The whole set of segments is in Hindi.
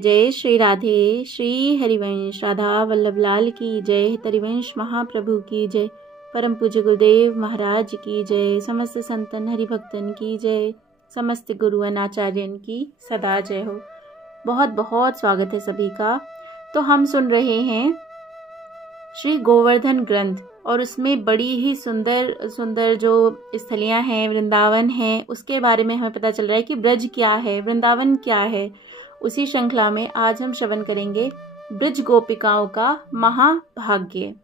जय श्री राधे। श्री हरिवंश राधा वल्लभ लाल की जय। हरिवंश महाप्रभु की जय। परम पूज्य गुरुदेव महाराज की जय। समस्त संतन हरिभक्तन की जय। समस्त गुरुअन आचार्यन की सदा जय हो। बहुत बहुत स्वागत है सभी का। तो हम सुन रहे हैं श्री गोवर्धन ग्रंथ और उसमें बड़ी ही सुंदर सुंदर जो स्थलियां हैं, वृंदावन है, उसके बारे में हमें पता चल रहा है कि ब्रज क्या है, वृंदावन क्या है। उसी श्रृंखला में आज हम श्रवण करेंगे ब्रज गोपिकाओं का महाभाग्य।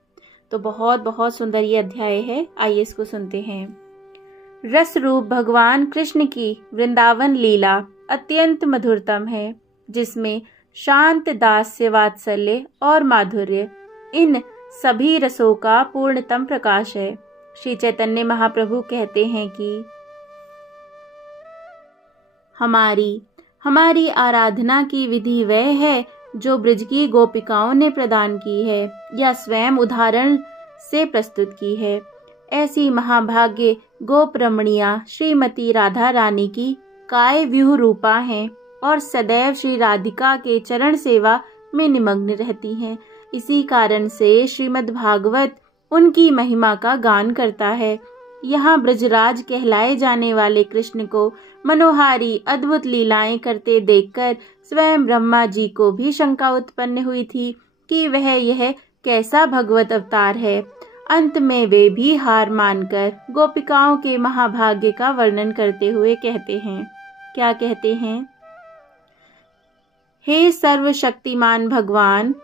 तो बहुत बहुत सुंदर ये अध्याय है, आइए इसको सुनते हैं। रस रूप भगवान कृष्ण की वृंदावन लीला अत्यंत मधुरतम है, जिसमें शांत दास्य, वात्सल्य और माधुर्य, इन सभी रसों का पूर्णतम प्रकाश है। श्री चैतन्य महाप्रभु कहते हैं कि हमारी आराधना की विधि वह है जो ब्रज की गोपिकाओं ने प्रदान की है या स्वयं उदाहरण से प्रस्तुत की है। ऐसी महाभाग्य गोपरमणिया श्रीमती राधा रानी की काय व्यूह रूपा हैं और सदैव श्री राधिका के चरण सेवा में निमग्न रहती हैं। इसी कारण से श्रीमद् भागवत उनकी महिमा का गान करता है। यहाँ ब्रजराज कहलाए जाने वाले कृष्ण को मनोहारी अद्भुत लीलाएं करते देखकर स्वयं ब्रह्मा जी को भी शंका उत्पन्न हुई थी कि वह यह कैसा भगवत अवतार है। अंत में वे भी हार मानकर गोपिकाओं के महाभाग्य का वर्णन करते हुए कहते हैं, क्या कहते हैं? हे सर्वशक्तिमान भगवान,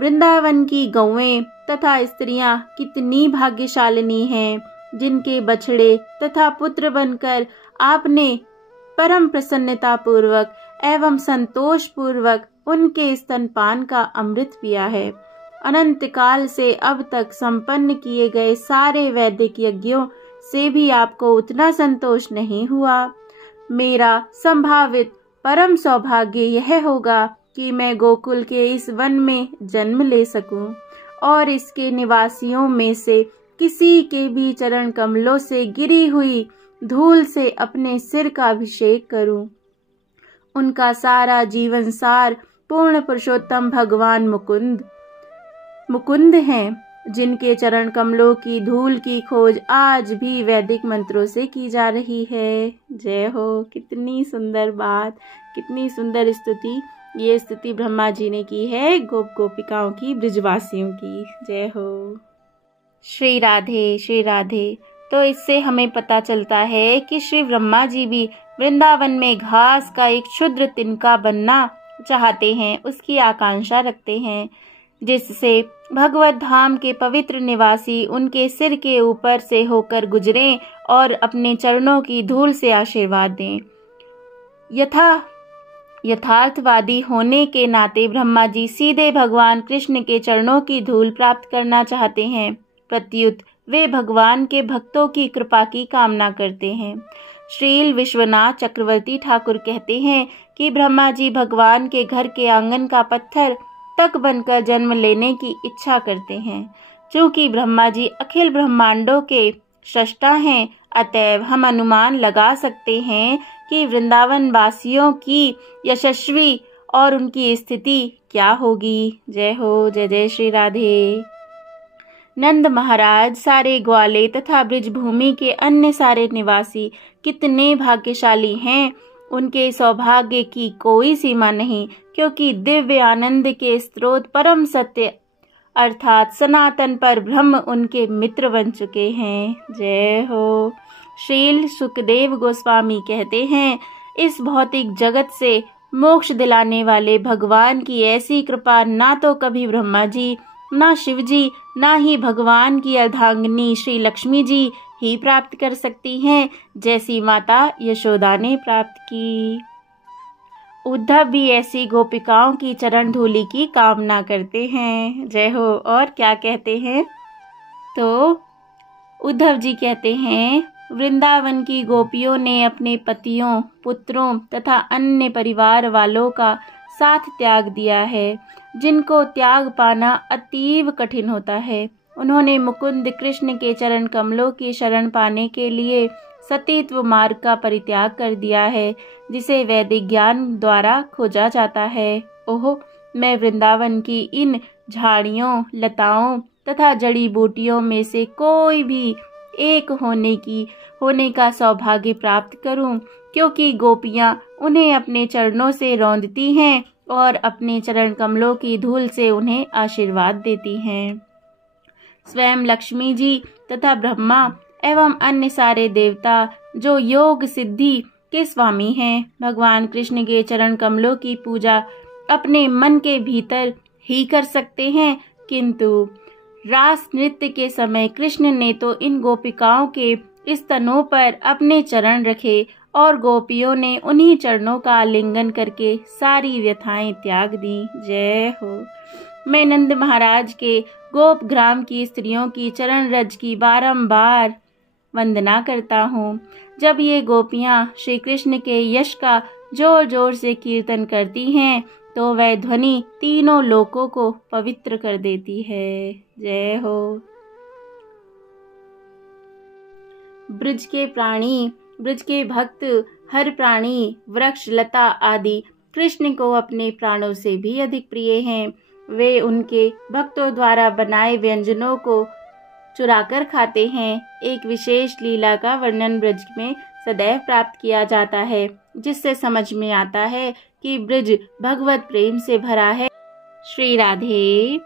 वृंदावन की गौएं तथा स्त्रियां कितनी भाग्यशालिनी हैं, जिनके बछड़े तथा पुत्र बनकर आपने परम प्रसन्नता पूर्वक एवं संतोष पूर्वक उनके स्तनपान का अमृत पिया है। अनंत काल से अब तक संपन्न किए गए सारे वैदिक यज्ञों से भी आपको उतना संतोष नहीं हुआ। मेरा संभावित परम सौभाग्य यह होगा कि मैं गोकुल के इस वन में जन्म ले सकूं और इसके निवासियों में से किसी के भी चरण कमलों से गिरी हुई धूल से अपने सिर का अभिषेक करूं। उनका सारा जीवन सार पूर्ण पुरुषोत्तम भगवान मुकुंद हैं, जिनके चरण कमलों की धूल की खोज आज भी वैदिक मंत्रों से की जा रही है। जय हो। कितनी सुंदर बात, कितनी सुंदर स्तुति। ये स्तुति ब्रह्मा जी ने की है गोपिकाओं की, ब्रजवासियों की। जय हो। श्री राधे श्री राधे। तो इससे हमें पता चलता है कि श्री ब्रह्मा जी भी वृंदावन में घास का एक क्षुद्र तिनका बनना चाहते हैं, उसकी आकांक्षा रखते हैं, जिससे भगवत धाम के पवित्र निवासी उनके सिर के ऊपर से होकर गुजरें और अपने चरणों की धूल से आशीर्वाद दें। यथार्थवादी होने के नाते ब्रह्मा जी सीधे भगवान कृष्ण के चरणों की धूल प्राप्त करना चाहते हैं। प्रत्युत वे भगवान के भक्तों की कृपा की कामना करते हैं। श्रील विश्वनाथ चक्रवर्ती ठाकुर कहते हैं कि ब्रह्मा जी भगवान के घर के आंगन का पत्थर तक बनकर जन्म लेने की इच्छा करते हैं। चूंकि ब्रह्मा जी अखिल ब्रह्मांडों के सृष्टा हैं, अतएव हम अनुमान लगा सकते हैं कि वृंदावन वासियों की यशस्वी और उनकी स्थिति क्या होगी। जय हो। जय जय श्री राधे। नंद महाराज, सारे ग्वाले तथा ब्रजभूमि के अन्य सारे निवासी कितने भाग्यशाली हैं। उनके सौभाग्य की कोई सीमा नहीं, क्योंकि दिव्य आनंद के स्रोत परम सत्य अर्थात सनातन पर ब्रह्म उनके मित्र बन चुके हैं। जय हो। श्रील सुखदेव गोस्वामी कहते हैं, इस भौतिक जगत से मोक्ष दिलाने वाले भगवान की ऐसी कृपा ना तो कभी ब्रह्मा जी, ना शिव जी, ना ही भगवान की अर्धांगिनी श्री लक्ष्मी जी ही प्राप्त कर सकती हैं, जैसी माता यशोदा ने प्राप्त की। उद्धव भी ऐसी गोपिकाओं की चरण धूलि की कामना करते हैं। जय हो। और क्या कहते हैं? तो उद्धव जी कहते हैं, वृंदावन की गोपियों ने अपने पतियों, पुत्रों तथा अन्य परिवार वालों का साथ त्याग दिया है, जिनको त्याग पाना अतीव कठिन होता है। उन्होंने मुकुंद कृष्ण के चरण कमलों की शरण पाने के लिए सतीत्व मार्ग का परित्याग कर दिया है, जिसे वैदिक ज्ञान द्वारा खोजा जाता है। ओह, मैं वृंदावन की इन झाड़ियों, लताओं तथा जड़ी बूटियों में से कोई भी एक होने का सौभाग्य प्राप्त करूं, क्योंकि गोपियां उन्हें अपने चरणों से रौंदती हैं और अपने चरण कमलों की धूल से उन्हें आशीर्वाद देती हैं। स्वयं लक्ष्मी जी तथा ब्रह्मा एवं अन्य सारे देवता जो योग सिद्धि के स्वामी हैं, भगवान कृष्ण के चरण कमलों की पूजा अपने मन के भीतर ही कर सकते हैं, किंतु रास नृत्य के समय कृष्ण ने तो इन गोपिकाओं के स्तनों पर अपने चरण रखे और गोपियों ने उन्हीं चरणों का आलिंगन करके सारी व्यथाएं त्याग दी। जय हो। मैं नंद महाराज के गोप ग्राम की स्त्रियों की चरण रज की बारंबार वंदना करता हूँ। जब ये गोपियाँ श्री कृष्ण के यश का जोर जोर से कीर्तन करती हैं तो वह ध्वनि तीनों लोकों को पवित्र कर देती है। जय हो। ब्रज के प्राणी, ब्रज के भक्त, हर प्राणी, वृक्ष, लता आदि कृष्ण को अपने प्राणों से भी अधिक प्रिय हैं। वे उनके भक्तों द्वारा बनाए व्यंजनों को चुराकर खाते हैं। एक विशेष लीला का वर्णन ब्रज में सदैव प्राप्त किया जाता है, जिससे समझ में आता है कि ब्रज भगवत प्रेम से भरा है। श्री राधे।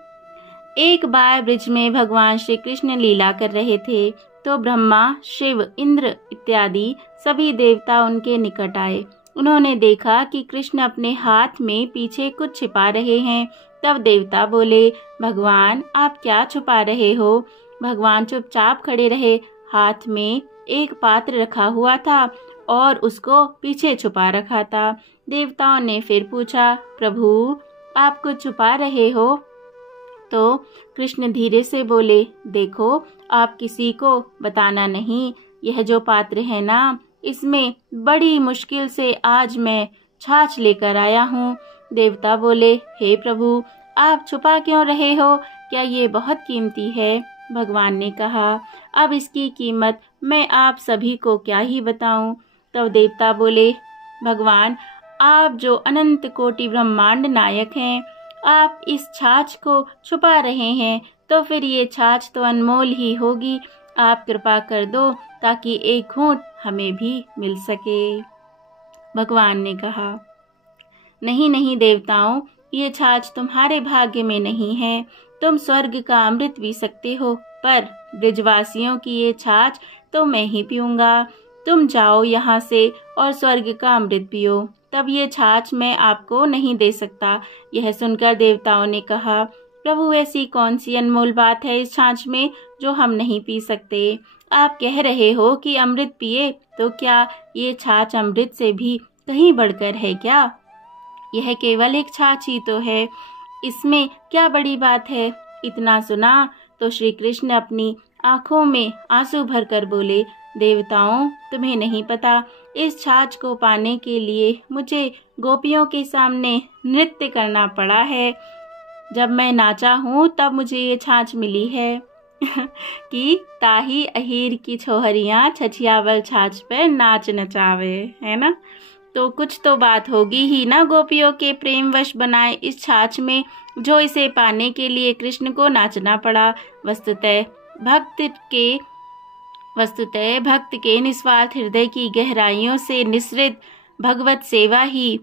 एक बार ब्रज में भगवान श्री कृष्ण लीला कर रहे थे तो ब्रह्मा, शिव, इंद्र इत्यादि सभी देवता उनके निकट आए। उन्होंने देखा कि कृष्ण अपने हाथ में पीछे कुछ छिपा रहे हैं। तब देवता बोले, भगवान आप क्या छुपा रहे हो? भगवान चुपचाप खड़े रहे। हाथ में एक पात्र रखा हुआ था और उसको पीछे छुपा रखा था। देवताओं ने फिर पूछा, प्रभु आप कुछ छुपा रहे हो? तो कृष्ण धीरे से बोले, देखो आप किसी को बताना नहीं। यह जो पात्र है ना, इसमें बड़ी मुश्किल से आज मैं छाछ लेकर आया हूँ। देवता बोले, हे प्रभु आप छुपा क्यों रहे हो? क्या ये बहुत कीमती है? भगवान ने कहा, अब इसकी कीमत मैं आप सभी को क्या ही बताऊं। तब देवता बोले, भगवान आप जो अनंत कोटि ब्रह्मांड नायक हैं, आप इस छाछ को छुपा रहे हैं तो फिर ये छाछ तो अनमोल ही होगी। आप कृपा कर दो ताकि एक घूंट हमें भी मिल सके। भगवान ने कहा, नहीं नहीं देवताओं, ये छाछ तुम्हारे भाग्य में नहीं है। तुम स्वर्ग का अमृत पी सकते हो, पर ब्रजवासियों की ये छाछ तो मैं ही पीऊंगा। तुम जाओ यहाँ से और स्वर्ग का अमृत पियो। तब ये छाछ मैं आपको नहीं दे सकता। यह सुनकर देवताओं ने कहा, प्रभु ऐसी कौन सी अनमोल बात है इस छाछ में जो हम नहीं पी सकते? आप कह रहे हो कि अमृत पिए, तो क्या ये छाछ अमृत से भी कहीं बढ़कर है क्या? यह केवल एक छाछ ही तो है, इसमें क्या बड़ी बात है? इतना सुना तो श्री कृष्ण अपनी आंखों में आंसू भरकर बोले, देवताओं तुम्हें नहीं पता, इस छाछ को पाने के लिए मुझे गोपियों के सामने नृत्य करना पड़ा है। जब मैं नाचा हूँ तब मुझे ये छाछ मिली है कि ताही अहीर की छोहरियाँ छछियावल छाछ पर नाच नचावे, है ना? तो कुछ तो बात होगी ही ना गोपियों के प्रेमवश बनाए इस छाछ में, जो इसे पाने के लिए कृष्ण को नाचना पड़ा। वस्तुतः भक्त के निस्वार्थ हृदय की गहराइयों से निसृत भगवत सेवा ही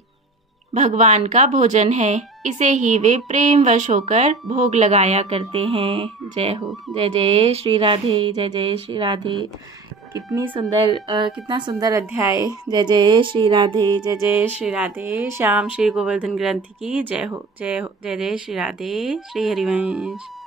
भगवान का भोजन है। इसे ही वे प्रेमवश होकर भोग लगाया करते हैं। जय हो। जय जय श्री राधे। जय जय श्री राधे। कितना सुंदर अध्याय। जय जय श्री राधे। जय जय श्री राधे। श्याम श्री गोवर्धन ग्रंथ की जय हो। जय हो। जय जय श्री राधे। श्री हरिवंश।